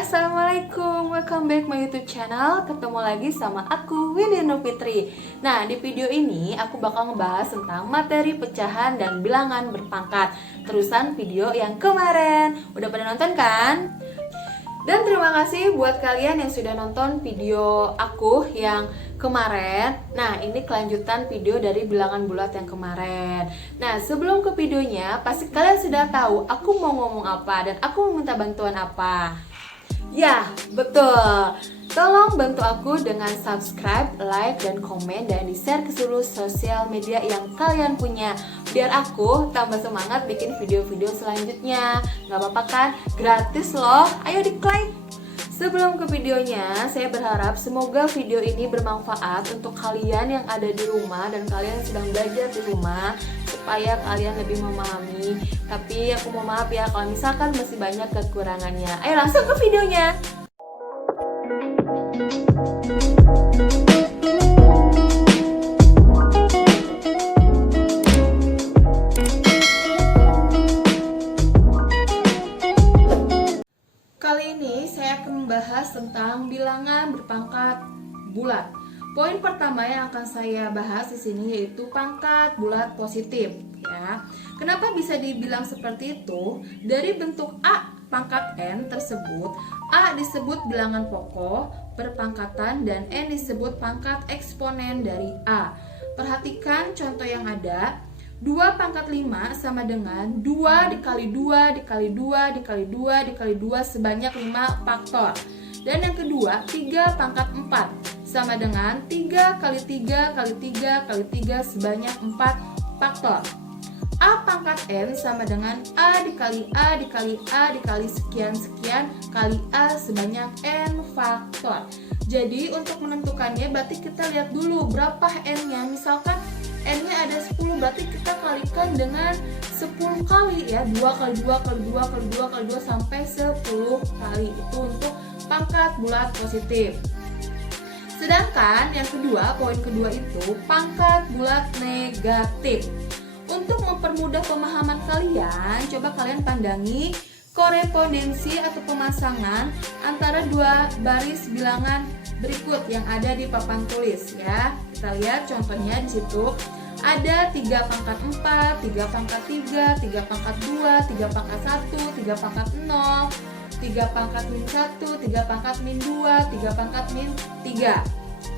Assalamualaikum, welcome back my YouTube channel. Ketemu lagi sama aku, Windy Nur Fitri. Nah, di video ini aku bakal ngebahas tentang materi pecahan dan bilangan berpangkat, terusan video yang kemarin. Udah pada nonton kan? Dan terima kasih buat kalian yang sudah nonton video aku yang kemarin. Nah, ini kelanjutan video dari bilangan bulat yang kemarin. Nah, sebelum ke videonya, pasti kalian sudah tahu aku mau ngomong apa dan aku mau minta bantuan apa. Ya, betul. Tolong bantu aku dengan subscribe, like, dan komen, dan di-share ke seluruh sosial media yang kalian punya, biar aku tambah semangat bikin video-video selanjutnya. Gak apa-apa kan? Gratis loh. Ayo di-like. Sebelum ke videonya, saya berharap semoga video ini bermanfaat untuk kalian yang ada di rumah dan kalian yang sedang belajar di rumah, supaya kalian lebih memahami. Tapi aku mau maaf ya kalau misalkan masih banyak kekurangannya. Ayo langsung ke videonya. Kali ini saya akan membahas tentang bilangan berpangkat bulat. Poin pertama yang akan saya bahas di sini yaitu pangkat bulat positif, ya. Kenapa bisa dibilang seperti itu? Dari bentuk A pangkat N tersebut, A disebut bilangan pokok berpangkatan dan N disebut pangkat eksponen dari A. Perhatikan contoh yang ada. 2 pangkat 5 sama dengan 2 dikali 2 dikali 2 dikali 2 dikali 2 sebanyak 5 faktor. Dan yang kedua, 3 pangkat 4 sama dengan 3 kali 3 kali 3 kali 3 sebanyak 4 faktor. A pangkat N sama dengan A dikali A dikali A dikali sekian-sekian kali A sebanyak N faktor. Jadi untuk menentukannya berarti kita lihat dulu berapa N-nya. Misalkan N-nya ada 10, berarti kita kalikan dengan 10 kali ya, 2 kali 2 kali 2 kali 2 kali 2 sampai 10 kali. Itu untuk pangkat bulat positif. Sedangkan yang kedua, poin kedua itu pangkat bulat negatif. Untuk mempermudah pemahaman kalian, coba kalian pandangi korespondensi atau pemasangan antara dua baris bilangan berikut yang ada di papan tulis ya. Kita lihat contohnya di situ. Ada 3 pangkat 4, 3 pangkat 3, 3 pangkat 2, 3 pangkat 1, 3 pangkat 0, 3 pangkat min 1, 3 pangkat min 2, 3 pangkat min 3.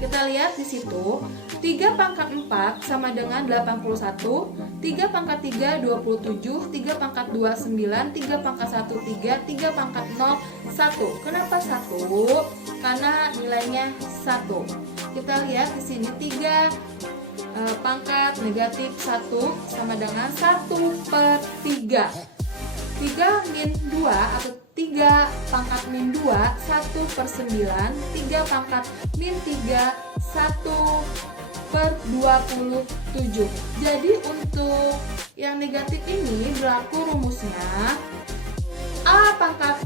Kita lihat di situ, 3 pangkat 4 sama dengan 81, 3 pangkat 3 27, 3 pangkat 2 9, 3 pangkat 1 3, 3 pangkat 0 1. Kenapa 1? Karena nilainya 1. Kita lihat di sini 3 pangkat negatif 1 sama dengan 1/3. 3 min 2 atau 3 pangkat min 2 1/9. 3 pangkat min 3 1/27. Jadi untuk yang negatif ini berlaku rumusnya A pangkat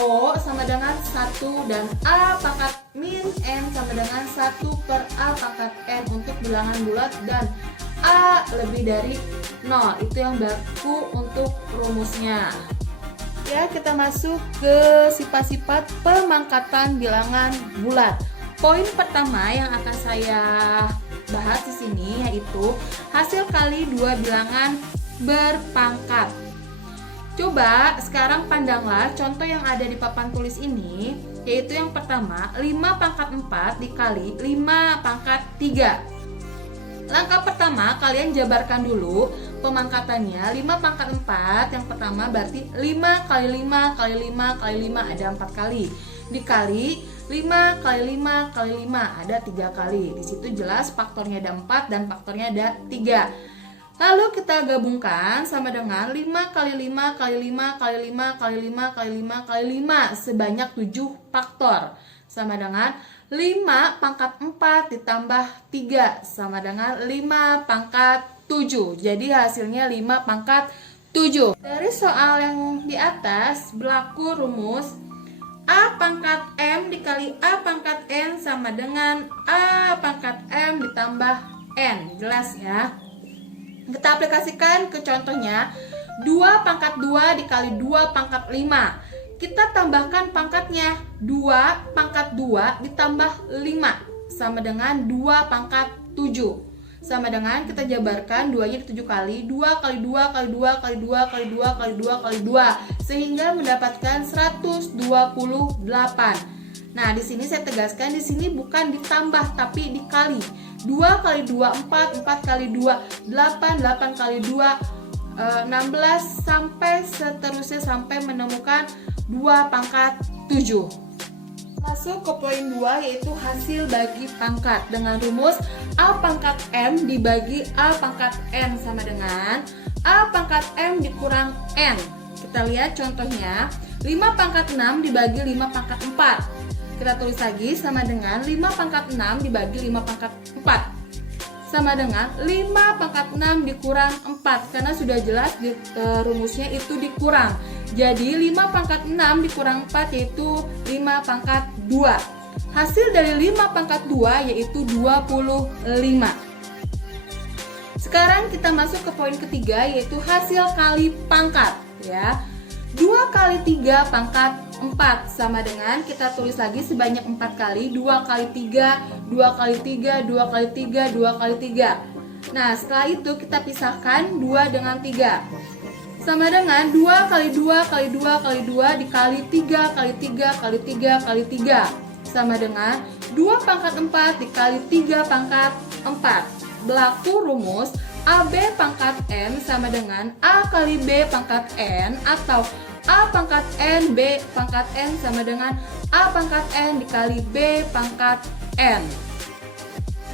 O sama dengan 1 dan A pangkat min N sama dengan 1/A pangkat N untuk bilangan bulat dan A lebih dari 0. Itu yang berlaku untuk rumusnya. Ya, kita masuk ke sifat-sifat pemangkatan bilangan bulat. Poin pertama yang akan saya bahas di sini yaitu hasil kali dua bilangan berpangkat. Coba sekarang pandanglah contoh yang ada di papan tulis ini, yaitu yang pertama 5 pangkat 4 dikali 5 pangkat 3. Langkah pertama kalian jabarkan dulu pemangkatannya. 5 pangkat 4 yang pertama berarti 5 kali 5 kali 5 kali 5 ada 4 kali, dikali 5 kali 5 kali 5 ada 3 kali. Di situ jelas faktornya ada 4 dan faktornya ada 3. Lalu kita gabungkan sama dengan 5 kali 5 kali 5 kali 5 kali 5 kali 5 kali 5 sebanyak 7 faktor. Sama dengan 5 pangkat 4 ditambah 3 sama dengan 5 pangkat 7. Jadi hasilnya 5 pangkat 7. Dari soal yang di atas berlaku rumus A pangkat M dikali A pangkat N sama dengan A pangkat M ditambah N. Jelas ya. Kita aplikasikan ke contohnya 2 pangkat 2 dikali 2 pangkat 5. kita tambahkan pangkatnya. 2 pangkat 2 ditambah 5 sama dengan 2 pangkat 7. Sama dengan kita jabarkan 2-nya 7 kali, 2 kali 2 kali 2 kali 2 kali 2 kali 2 kali 2 sehingga mendapatkan 128. Nah, di sini saya tegaskan, di sini bukan ditambah tapi dikali. 2 kali 2 4, 4 kali 2 8, 8 kali 2 16 sampai seterusnya sampai menemukan 2 pangkat 7. Masuk ke poin 2 yaitu hasil bagi pangkat dengan rumus A pangkat M dibagi A pangkat N sama dengan A pangkat M dikurang N. Kita lihat contohnya, 5 pangkat 6 dibagi 5 pangkat 4. Kita tulis lagi sama dengan 5 pangkat 6 dibagi 5 pangkat 4 sama dengan 5 pangkat 6 dikurang 4, karena sudah jelas rumusnya itu dikurang. Jadi 5 pangkat 6 dikurang 4 yaitu 5 pangkat 2. Hasil dari 5 pangkat 2 yaitu 25. Sekarang kita masuk ke poin ketiga yaitu hasil kali pangkat ya. 2 kali 3 pangkat 4 sama dengan kita tulis lagi sebanyak 4 kali, 2 kali 3, 2 kali 3, 2 kali 3, 2 kali 3. Nah, setelah itu kita pisahkan 2 dengan 3. Sama dengan 2 kali 2 kali 2 kali 2 dikali 3 kali 3 kali 3 kali 3. Sama dengan 2 pangkat 4 dikali 3 pangkat 4. Berlaku rumus AB pangkat N sama dengan A kali B pangkat N atau A pangkat N, B pangkat N sama dengan A pangkat N dikali B pangkat N.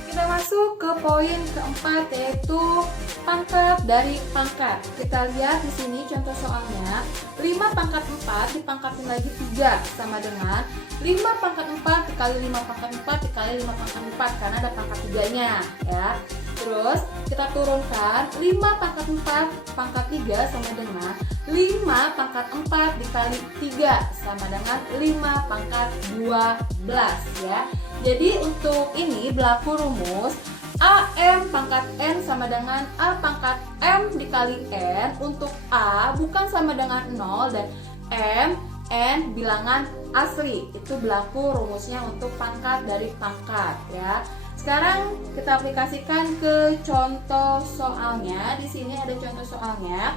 Kita masuk ke poin keempat yaitu pangkat dari pangkat. Kita lihat di sini contoh soalnya 5 pangkat 4 dipangkatin lagi 3 sama dengan 5 pangkat 4 dikali 5 pangkat 4 dikali 5 pangkat 4 karena ada pangkat 3-nya ya. Terus kita turunkan 5 pangkat 4 pangkat 3 sama dengan 5 pangkat 4 dikali 3 sama dengan 5 pangkat 12 ya. Jadi untuk ini berlaku rumus AM pangkat N sama dengan A pangkat M dikali N. Untuk A bukan sama dengan 0 dan M, N bilangan asli. Itu berlaku rumusnya untuk pangkat dari pangkat ya. Sekarang kita aplikasikan ke contoh soalnya. Di sini ada contoh soalnya.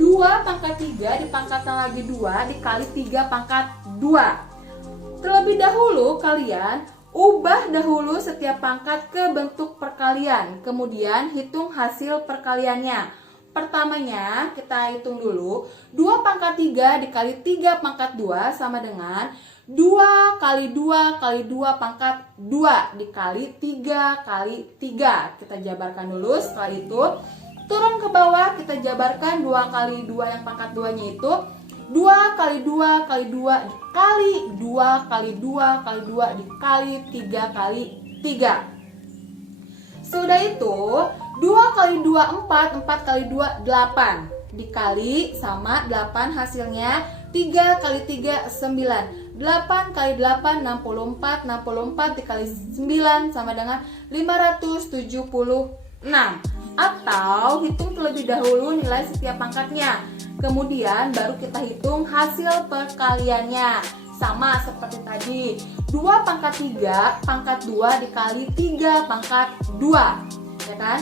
2 pangkat 3 dipangkatkan lagi 2 dikali 3 pangkat 2. Terlebih dahulu kalian ubah dahulu setiap pangkat ke bentuk perkalian, kemudian hitung hasil perkaliannya. Pertamanya kita hitung dulu 2 pangkat 3 dikali 3 pangkat 2 sama dengan 2 kali 2 kali 2 pangkat 2 dikali 3 kali 3. Kita jabarkan dulu, setelah itu turun ke bawah kita jabarkan 2 kali 2 yang pangkat 2 nya itu 2 kali 2 kali 2 dikali 2 kali 2 kali 2 dikali 3 kali 3. Sudah itu 2 kali 2 4, 4 kali 2 8 dikali sama 8 hasilnya 3 kali 3 9. 8 kali 8 64, 64 dikali 9 sama dengan 576. Atau hitung terlebih dahulu nilai setiap pangkatnya. Kemudian baru kita hitung hasil perkaliannya. Sama seperti tadi 2 pangkat 3 pangkat 2 dikali 3 pangkat 2 ya kan.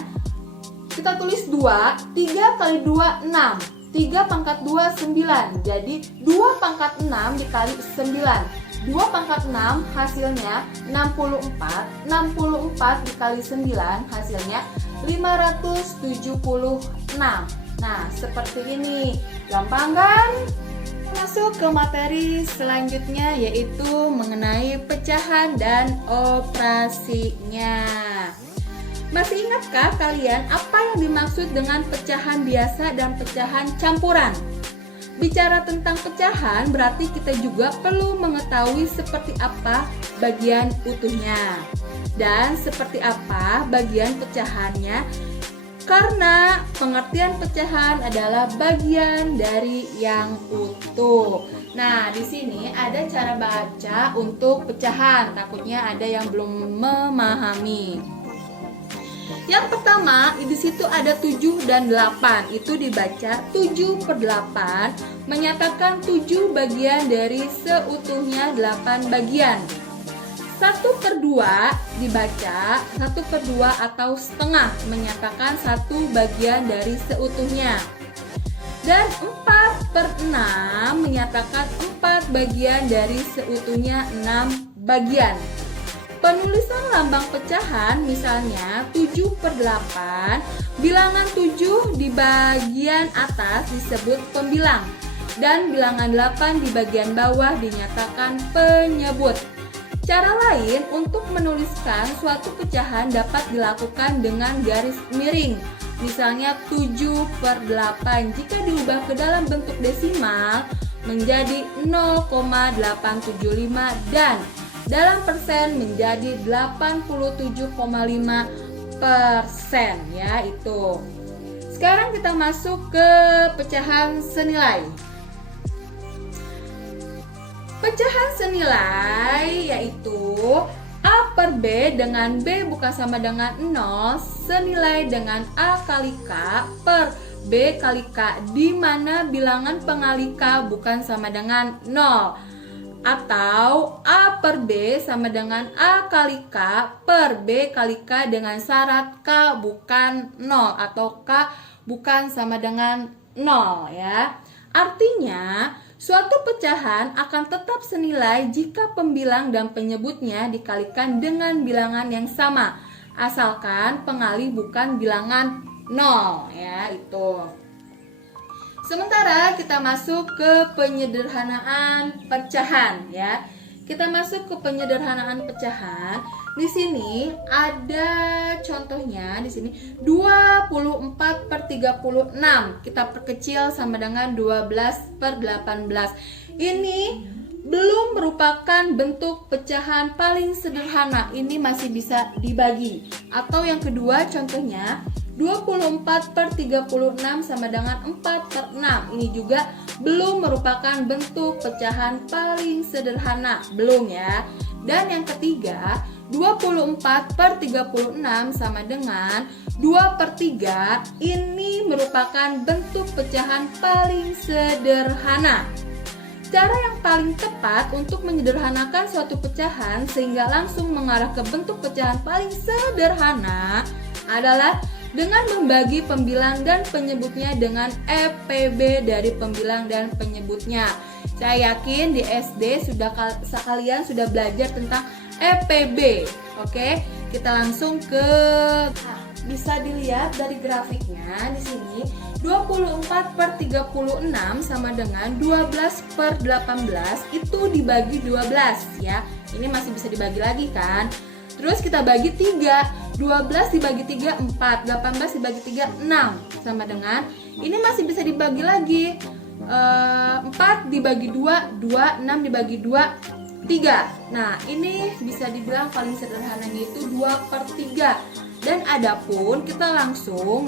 Kita tulis 2, 3 kali 2 6, 3 pangkat 2 9. Jadi 2 pangkat 6 dikali 9, 2 pangkat 6 hasilnya 64, 64 dikali 9 hasilnya 576. Nah, seperti ini. Gampang kan? Masuk ke materi selanjutnya yaitu mengenai pecahan dan operasinya. Masih ingatkah kalian apa yang dimaksud dengan pecahan biasa dan pecahan campuran? Bicara tentang pecahan berarti kita juga perlu mengetahui seperti apa bagian utuhnya dan seperti apa bagian pecahannya. Karena pengertian pecahan adalah bagian dari yang utuh. Nah, di sini ada cara baca untuk pecahan. Takutnya ada yang belum memahami. Yang pertama, di situ ada 7 dan 8. Itu dibaca 7/8 menyatakan 7 bagian dari seutuhnya 8 bagian. 1/2 dibaca 1/2 atau setengah menyatakan 1 bagian dari seutuhnya. Dan 4/6 menyatakan 4 bagian dari seutuhnya 6 bagian. Penulisan lambang pecahan misalnya 7/8, bilangan 7 di bagian atas disebut pembilang dan bilangan 8 di bagian bawah dinyatakan penyebut. Cara lain untuk menuliskan suatu pecahan dapat dilakukan dengan garis miring. Misalnya 7/8 jika diubah ke dalam bentuk desimal menjadi 0,875 dan dalam persen menjadi 87,5% ya itu. Sekarang kita masuk ke pecahan senilai. Pecahan senilai yaitu A per B dengan B bukan sama dengan 0 senilai dengan A kali K per B kali K di mana bilangan pengali K bukan sama dengan 0. Atau A per B sama dengan A kali K per B kali K dengan syarat K bukan 0 atau K bukan sama dengan 0 ya. Artinya suatu pecahan akan tetap senilai jika pembilang dan penyebutnya dikalikan dengan bilangan yang sama asalkan pengali bukan bilangan 0 ya itu. Sementara kita masuk ke penyederhanaan pecahan ya. Kita masuk ke penyederhanaan pecahan. Di sini ada contohnya di sini 24/36. Kita perkecil sama dengan 12/18. Ini belum merupakan bentuk pecahan paling sederhana. Ini masih bisa dibagi. Atau yang kedua contohnya 24/36 sama dengan 4/6. Ini juga belum merupakan bentuk pecahan paling sederhana, belum ya. Dan yang ketiga 24/36 sama dengan 2/3. Ini merupakan bentuk pecahan paling sederhana. Cara yang paling tepat untuk menyederhanakan suatu pecahan sehingga langsung mengarah ke bentuk pecahan paling sederhana adalah dengan membagi pembilang dan penyebutnya dengan EPB dari pembilang dan penyebutnya. Saya yakin di SD kalian sudah belajar tentang EPB. Oke, kita langsung ke bisa dilihat dari grafiknya di sini 24/36 sama dengan 12/18 itu dibagi 12 ya. Ini masih bisa dibagi lagi kan? Terus kita bagi 3, 12 dibagi 3 4, 18 dibagi 3 6 sama dengan ini masih bisa dibagi lagi 4 dibagi 2 2, 6 dibagi 2 3. Nah ini bisa dibilang paling sederhananya itu 2/3. Dan adapun kita langsung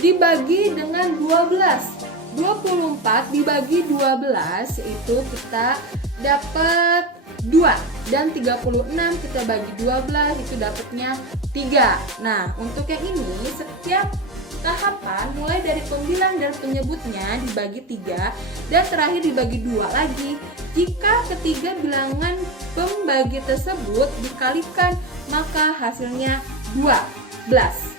dibagi dengan 12. 24 dibagi 12 yaitu kita dapat 2 dan 36 kita bagi 12 itu dapatnya 3. Nah, untuk yang ini setiap tahapan mulai dari pembilang dan penyebutnya dibagi 3 dan terakhir dibagi 2 lagi. Jika ketiga bilangan pembagi tersebut dikalikan maka hasilnya 12.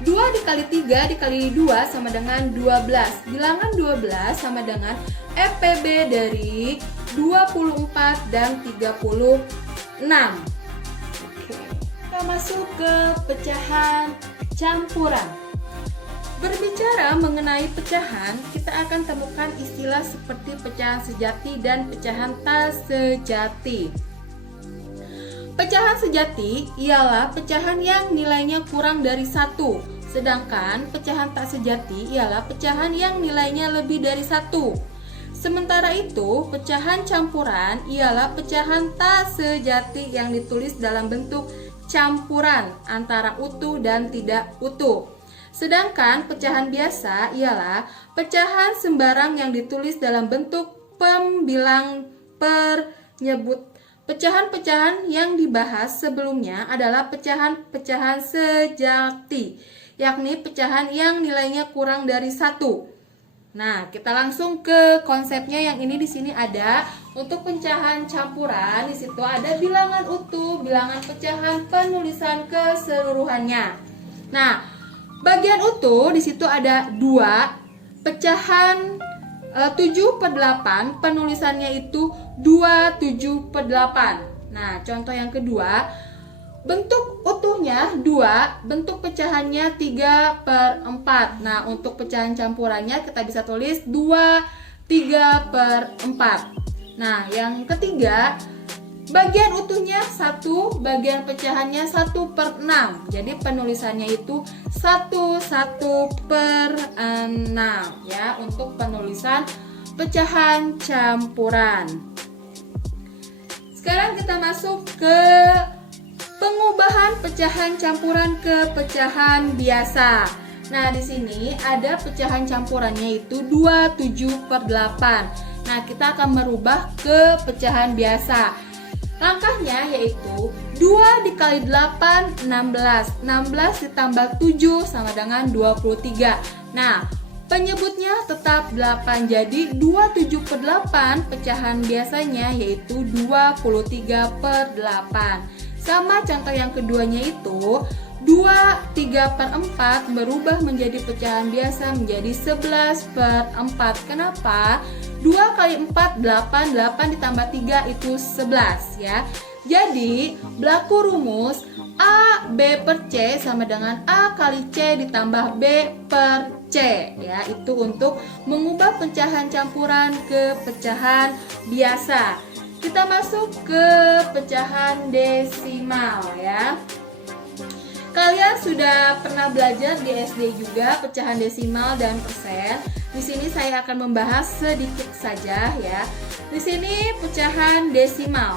2 dikali 3 dikali 2 sama dengan 12. Bilangan 12 sama dengan EPB dari 24 dan 36. Kita masuk ke pecahan campuran. Berbicara mengenai pecahan, kita akan temukan istilah seperti pecahan sejati dan pecahan tak sejati. Pecahan sejati ialah pecahan yang nilainya kurang dari 1, sedangkan pecahan tak sejati ialah pecahan yang nilainya lebih dari 1. Sementara itu, pecahan campuran ialah pecahan tak sejati yang ditulis dalam bentuk campuran antara utuh dan tidak utuh. Sedangkan pecahan biasa ialah pecahan sembarang yang ditulis dalam bentuk pembilang Pecahan-pecahan yang dibahas sebelumnya adalah pecahan-pecahan sejati, yakni pecahan yang nilainya kurang dari 1. Nah, kita langsung ke konsepnya. Yang ini di sini ada untuk pecahan campuran, di situ ada bilangan utuh, bilangan pecahan, penulisan keseluruhannya. Nah, bagian utuh di situ ada 2, pecahan 7/8, penulisannya itu 27/8. Nah, contoh yang kedua, bentuk utuhnya 2, bentuk pecahannya 3/4. Nah, untuk pecahan campurannya kita bisa tulis 2 3/4. Nah, yang ketiga, bagian utuhnya 1, bagian pecahannya 1/6. Jadi penulisannya itu 1/6 ya, untuk penulisan pecahan campuran. Sekarang kita masuk ke pengubahan pecahan campuran ke pecahan biasa. Nah, di sini ada pecahan campurannya itu 27/8. Nah, kita akan merubah ke pecahan biasa. Langkahnya yaitu 2 dikali 8, 16. 16 ditambah 7 sama dengan 23. Nah, penyebutnya tetap 8. Jadi 27/8 pecahan biasanya yaitu 23/8. Sama contoh yang keduanya itu 2 3/4 berubah menjadi pecahan biasa menjadi 11/4. Kenapa? 2 kali 4 8, 8 ditambah 3 itu 11 ya. Jadi berlaku rumus A B per C sama dengan A kali C ditambah B per C ya. Itu untuk mengubah pecahan campuran ke pecahan biasa. Kita masuk ke pecahan desimal ya. Kalian sudah pernah belajar di SD juga pecahan desimal dan persen. Di sini saya akan membahas sedikit saja ya. Di sini pecahan desimal.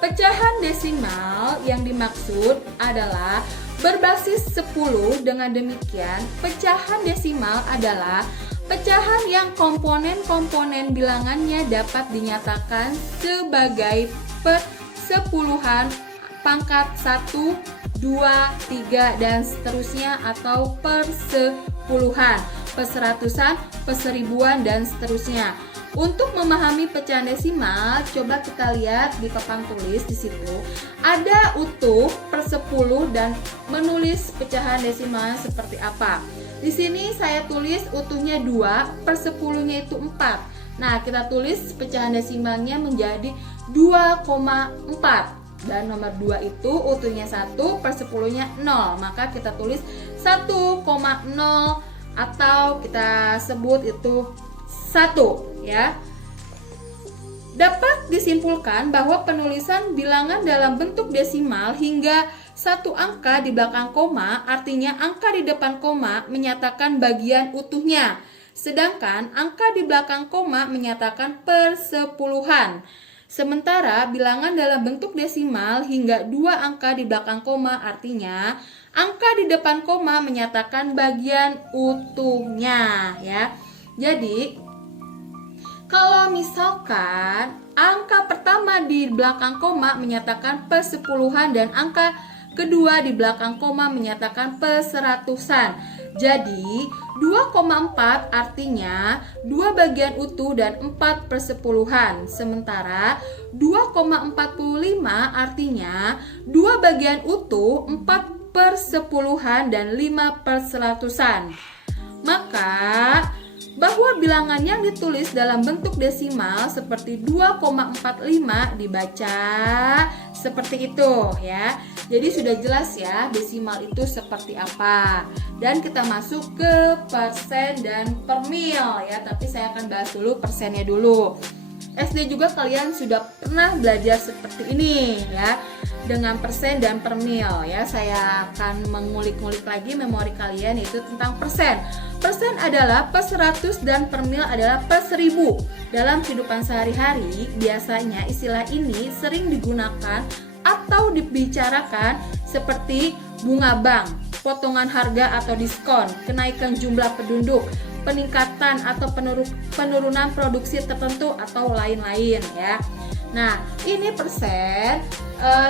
Pecahan desimal yang dimaksud adalah berbasis 10. Dengan demikian, pecahan desimal adalah pecahan yang komponen-komponen bilangannya dapat dinyatakan sebagai persepuluhan, pangkat 1, 2, 3, dan seterusnya, atau persepuluhan, perseratusan, perseribuan, dan seterusnya. Untuk memahami pecahan desimal, coba kita lihat di papan tulis di situ. Ada utuh, per-10, dan menulis pecahan desimalnya seperti apa. Di sini saya tulis utuhnya 2, per-10-nya itu 4. Nah, kita tulis pecahan desimalnya menjadi 2,4. Dan nomor 2 itu utuhnya 1, per-10-nya 0. Maka kita tulis 1,0 atau kita sebut itu 1 ya. Dapat disimpulkan bahwa penulisan bilangan dalam bentuk desimal hingga 1 angka di belakang koma, artinya angka di depan koma menyatakan bagian utuhnya, sedangkan angka di belakang koma menyatakan persepuluhan. Sementara bilangan dalam bentuk desimal hingga 2 angka di belakang koma, artinya angka di depan koma menyatakan bagian utuhnya ya. Jadi kalau misalkan angka pertama di belakang koma menyatakan persepuluhan dan angka kedua di belakang koma menyatakan perseratusan. Jadi 2,4 artinya 2 bagian utuh dan 4 persepuluhan. Sementara 2,45 artinya 2 bagian utuh, 4 persepuluhan, dan 5 perseratusan. Maka bahwa bilangan yang ditulis dalam bentuk desimal seperti 2,45 dibaca seperti itu ya. Jadi sudah jelas ya desimal itu seperti apa. Dan kita masuk ke persen dan per mil ya. Tapi saya akan bahas dulu persennya dulu. SD juga kalian sudah pernah belajar seperti ini ya, dengan persen dan per mil ya. Saya akan mengulik-ngulik lagi memori kalian yaitu tentang persen. Persen adalah per 100 dan per mil adalah per 1000. Dalam kehidupan sehari-hari biasanya istilah ini sering digunakan atau dibicarakan seperti bunga bank, potongan harga atau diskon, kenaikan jumlah penduduk, peningkatan atau penurunan produksi tertentu, atau lain-lain ya. Nah, ini persen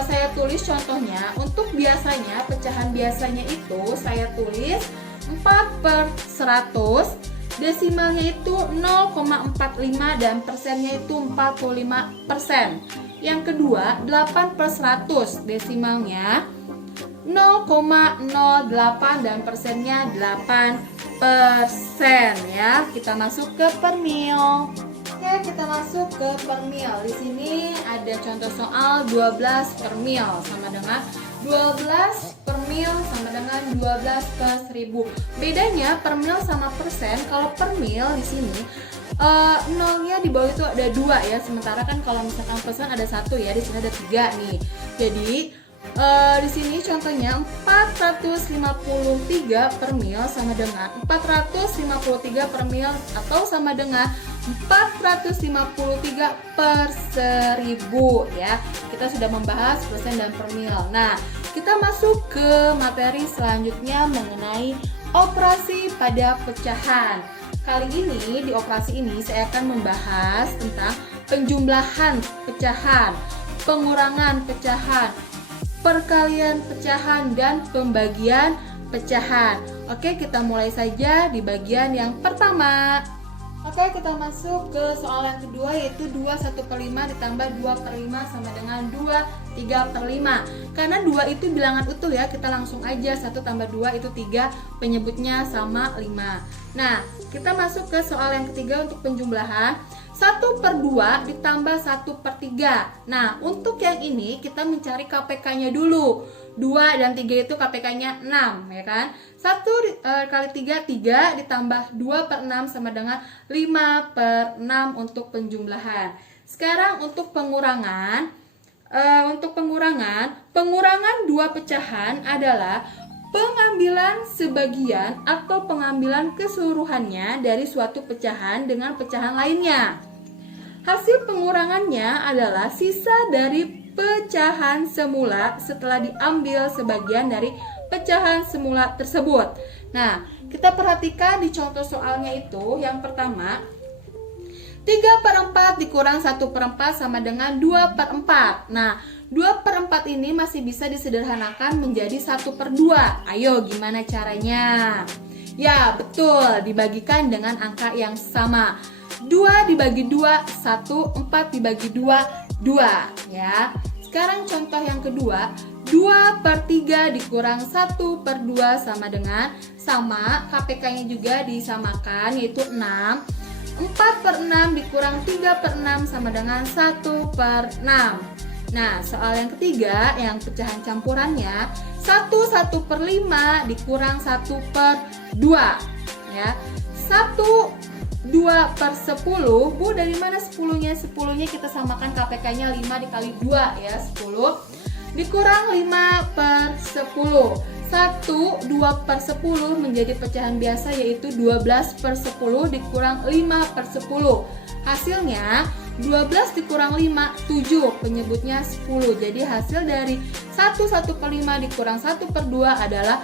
saya tulis contohnya. Untuk biasanya, pecahan biasanya itu saya tulis 4/100, desimalnya itu 0,45 dan persennya itu 45%. Yang kedua, 8/100, desimalnya 0,08 dan persennya 8% ya. Kita masuk ke per mil. Oke, kita masuk ke per mil. Di sini ada contoh soal 12 per mil sama dengan 12 per mil sama dengan 12 per 1000. Bedanya per mil sama persen. Kalau per mil di sini nolnya di bawah itu ada 2 ya. Sementara kan kalau misalkan persen ada 1 ya. Di sini ada 3 nih. Jadi di sini contohnya 453 per mil sama dengan 453 per mil atau sama dengan 453 per 1000 ya. Kita sudah membahas persen dan per mil. Nah, kita masuk ke materi selanjutnya mengenai operasi pada pecahan. Kali ini di operasi ini saya akan membahas tentang penjumlahan pecahan, pengurangan pecahan, perkalian pecahan, dan pembagian pecahan. Oke, kita mulai saja di bagian yang pertama. Oke, kita masuk ke soal yang kedua, yaitu 2/1/5 ditambah 2/5 sama dengan 2/3/5. Karena 2 itu bilangan utuh ya, kita langsung aja 1 tambah 2 itu 3, penyebutnya sama 5. Nah, kita masuk ke soal yang ketiga untuk penjumlahan. 1/2 ditambah 1/3. Nah, untuk yang ini kita mencari KPK-nya dulu. 2 dan 3 itu KPK-nya 6 ya kan. 1 kali 3, 3 ditambah 2/6 sama dengan 5/6 untuk penjumlahan. Sekarang untuk pengurangan. Pengurangan 2 pecahan adalah pengambilan sebagian atau pengambilan keseluruhannya dari suatu pecahan dengan pecahan lainnya. Hasil pengurangannya adalah sisa dari pecahan semula setelah diambil sebagian dari pecahan semula tersebut. Nah, kita perhatikan di contoh soalnya itu, yang pertama 3/4 dikurang 1/4 sama dengan 2/4. Nah, 2/4 ini masih bisa disederhanakan menjadi 1/2. Ayo, gimana caranya? Ya, betul, dibagikan dengan angka yang sama. 2 dibagi 2, 1, 4 dibagi 2, 2 ya. Sekarang contoh yang kedua, 2/3 dikurang 1/2 sama dengan, sama KPK-nya juga disamakan, yaitu 6. 4/6 dikurang 3/6 sama dengan 1/6. Nah, soal yang ketiga, yang pecahan campurannya 1/5 dikurang 1/2 ya. 2/10. Bu, dari mana 10-nya? 10-nya kita samakan KPK-nya 5 dikali 2 ya, 10 dikurang 5/10. 2/10 menjadi pecahan biasa, yaitu 12/10 dikurang 5/10. Hasilnya 12 dikurang 5, 7, penyebutnya 10. Jadi hasil dari 1/5 dikurang 1/2 adalah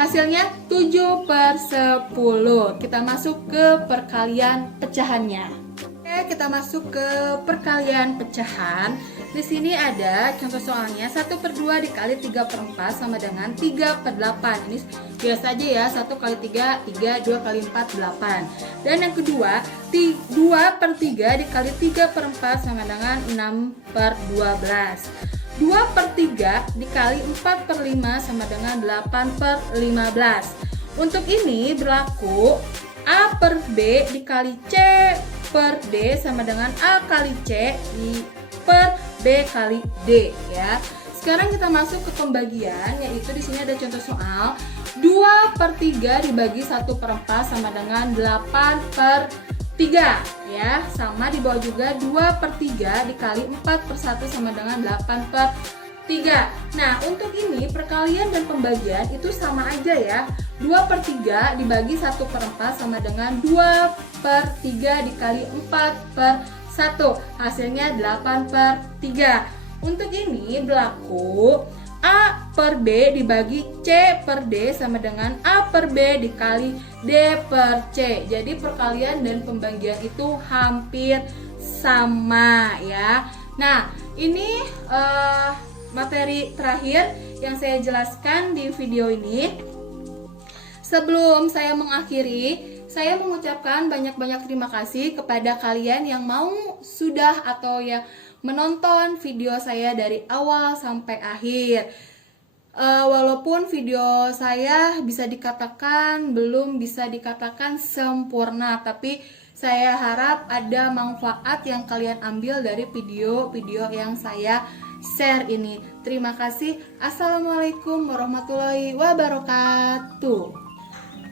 hasilnya 7/10. Kita masuk ke perkalian pecahannya. Oke, kita masuk ke perkalian pecahan. Di sini ada contoh soalnya 1/2 dikali 3/4 sama dengan 3/8. Ini biasa aja ya, 1 kali 3, 3, 2 kali 4, 8. Dan yang kedua, 2/3 dikali 3/4 sama dengan 6/12. 2/3 dikali 4/5 sama dengan 8/15. Untuk ini berlaku A per B dikali C per D sama dengan A kali C per B kali D ya. Sekarang kita masuk ke pembagian, yaitu di sini ada contoh soal 2/3 dibagi 1/4 sama dengan 8/3 ya. Sama di bawah juga 2/3 dikali 4/1 sama dengan 8/3. Nah, untuk ini perkalian dan pembagian itu sama aja ya. 2/3 dibagi 1/4 sama dengan 2/3 dikali 4/1. Hasilnya 8/3. Untuk ini berlaku A per B dibagi C per D sama dengan A per B dikali D per C. Jadi perkalian dan pembagian itu hampir sama ya. Nah, ini materi terakhir yang saya jelaskan di video ini. Sebelum saya mengakhiri, saya mengucapkan banyak-banyak terima kasih kepada kalian yang sudah atau yang menonton video saya dari awal sampai akhir. Walaupun video saya belum bisa dikatakan sempurna, tapi saya harap ada manfaat yang kalian ambil dari video-video yang saya share ini. Terima kasih. Assalamualaikum warahmatullahi wabarakatuh.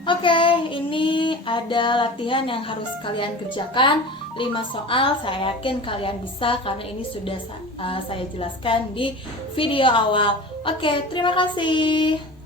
Oke, ini ada latihan yang harus kalian kerjakan. 5 soal, saya yakin kalian bisa karena ini sudah saya jelaskan di video awal. Oke, terima kasih.